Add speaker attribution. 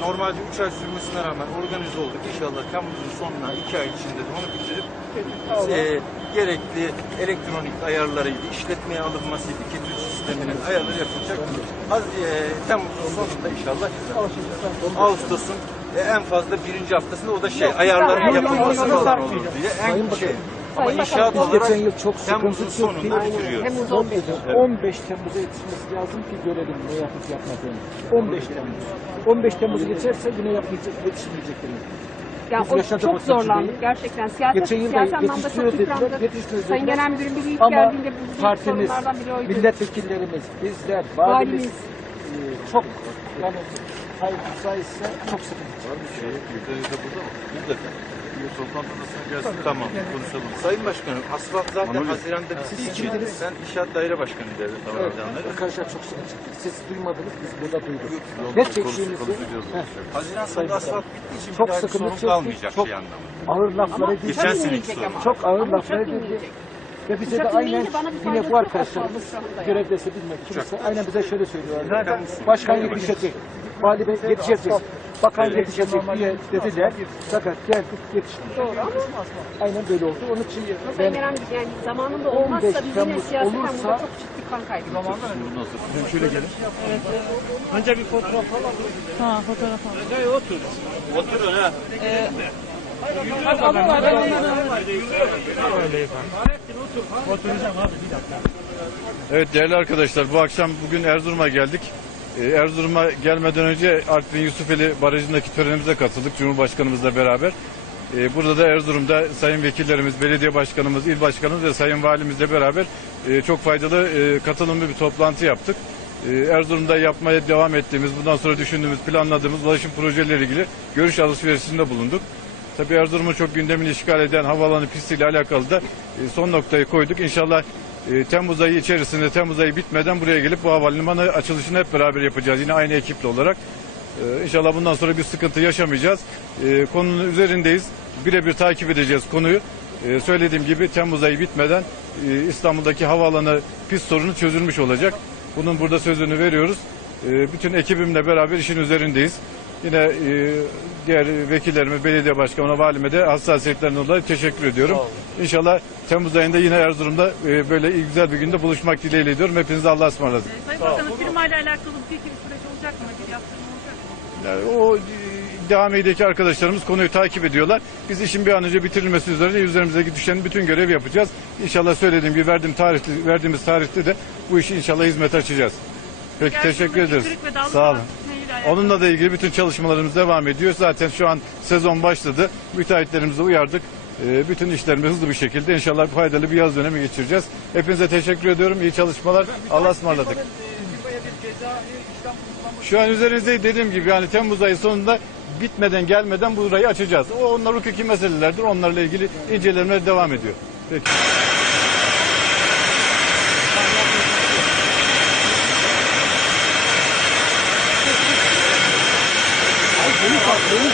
Speaker 1: normalde 3 ay sürmesine rağmen organize olduk. İnşallah Temmuz'un sonuna 2 ay içinde de onu bitirip e, gerekli elektronik ayarlarıydı, işletmeye alınmasıydı, ketül sisteminin ayarları yapılacak. Az, e, Temmuz'un sonunda inşallah Ağustos'un e, en fazla birinci haftasında o da şey ayarların yapılması falan olur diye en şey. Ama inşaat
Speaker 2: Biz
Speaker 1: olarak
Speaker 2: geçen yıl çok
Speaker 1: Temmuz'un
Speaker 2: sıkıntı çektik.
Speaker 1: sonunda bitiriyoruz.
Speaker 3: Temmuz
Speaker 2: 15,
Speaker 3: 15.
Speaker 2: 15 Temmuz'a yetişmesi lazım ki görelim ne yapıp yapmadığını. 15 Temmuz. 15 Temmuz'u geçerse yine yapmayacak, yetişmeyecek demek.
Speaker 3: Ya
Speaker 2: Biz
Speaker 3: o
Speaker 2: yaşadık
Speaker 3: çok zorlandık gerçekten. Siyaset,
Speaker 2: Geçen yıl da
Speaker 3: siyasi anlamda
Speaker 2: yetiştiriyor
Speaker 3: çok
Speaker 2: dediler,
Speaker 3: yıprandık.
Speaker 2: yetiştiriyor
Speaker 3: Sayın
Speaker 2: dediler.
Speaker 3: Genel Müdürüm bizi ilk
Speaker 2: Ama
Speaker 3: geldiğinde bu büyük
Speaker 2: partimiz,
Speaker 3: sorunlardan biri oydu.
Speaker 2: milletvekillerimiz, bizler, valimiz
Speaker 3: Valimiz.
Speaker 2: Çok yani saygı sayısı çok sıkıntı.
Speaker 1: Şey, Yüzde burada mı? Bir toplantı odasına gelsin. Tamam, konuşalım. Sayın Başkanım, asfalt zaten Haziran'da bittiği için sen İnşaat Daire Başkanı devlet
Speaker 2: Evet,
Speaker 1: havalanları.
Speaker 2: arkadaşlar çok sıkıntı. Siz duymadınız, biz burada duyduk.
Speaker 1: Yolda
Speaker 2: Ne çektiğimizi,
Speaker 1: Haziran sonunda asfalt bittiği için
Speaker 2: Çok
Speaker 1: bir daha bir sorun kalmayacak
Speaker 2: çok-
Speaker 1: bir yandan.
Speaker 2: ağır laflara
Speaker 3: Ama
Speaker 2: edildi.
Speaker 1: Geçen seneki sorun.
Speaker 2: Çok ağır laflar edildi. Ve bize de aynen
Speaker 3: bir
Speaker 2: yine bu arkadaşlarımız görevdesi bilmek kimse aynen bize şöyle söylüyorlar. Başkan yetişecek, vali bey yetişecek, bakan yetişecek. diye dediler. Fakat geldik yetiştik.
Speaker 3: Doğru ama
Speaker 2: Aynen böyle oldu. Onun için ben
Speaker 3: Genel Müdür yani zamanında
Speaker 2: 15
Speaker 3: olmazsa biz yine
Speaker 2: Temmuz
Speaker 3: siyaset
Speaker 2: olursa-
Speaker 3: çok ciddi kan kaybı.
Speaker 4: Evet değerli arkadaşlar bu akşam bugün Erzurum'a geldik. Ee, Erzurum'a gelmeden önce Artvin Yusufeli Barajı'ndaki törenimize katıldık Cumhurbaşkanımızla beraber. Ee, Burada da Erzurum'da sayın vekillerimiz, belediye başkanımız, il başkanımız ve sayın valimizle beraber e, çok faydalı e, katılımlı bir toplantı yaptık. Ee, Erzurum'da yapmaya devam ettiğimiz, bundan sonra düşündüğümüz, planladığımız ulaşım projeleri ilgili görüş alışverişinde bulunduk. Tabii Erzurum'un çok gündemini işgal eden havaalanı pistiyle alakalı da e, son noktayı koyduk. İnşallah e, Temmuz ayı içerisinde, Temmuz ayı bitmeden buraya gelip bu havalimanı açılışını hep beraber yapacağız. Yine aynı ekiple olarak. E, İnşallah bundan sonra bir sıkıntı yaşamayacağız. Konunun üzerindeyiz. Birebir takip edeceğiz konuyu. Söylediğim gibi Temmuz ayı bitmeden İstanbul'daki havaalanı pist sorunu çözülmüş olacak. Bunun burada sözünü veriyoruz. Bütün ekibimle beraber işin üzerindeyiz. Yine e, diğer vekillerime, belediye başkanına, valime de hassasiyetlerinden dolayı teşekkür ediyorum. İnşallah Temmuz ayında yine Erzurum'da e, böyle güzel bir günde buluşmak dileğiyle diyorum. Hepinize Allah'a ısmarladık.
Speaker 5: Sayın Bakanım firmayla alakalı peki bir süreç olacak mı? Bir yaptırım olacak mı?
Speaker 4: Yani o e, Dami'deki arkadaşlarımız konuyu takip ediyorlar. Biz işin bir an önce bitirilmesi üzere üzerimizdeki düşen bütün görevi yapacağız. İnşallah söylediğim gibi verdiğim tarihte, verdiğimiz tarihte de bu işi inşallah hizmet açacağız. Peki teşekkür ederiz. Sağ olun. Onunla da ilgili bütün çalışmalarımız devam ediyor. Zaten şu an sezon başladı. Müteahhitlerimizi uyardık. Ee, Bütün işlerimizi hızlı bir şekilde inşallah faydalı bir yaz dönemi geçireceğiz. Hepinize teşekkür ediyorum. İyi çalışmalar. Allah'a ısmarladık. Şu an üzerinizde dediğim gibi yani Temmuz ayı sonunda bitmeden gelmeden burayı açacağız. O onlar hukuki meselelerdir. Onlarla ilgili incelemeler devam ediyor. Peki. Đúng.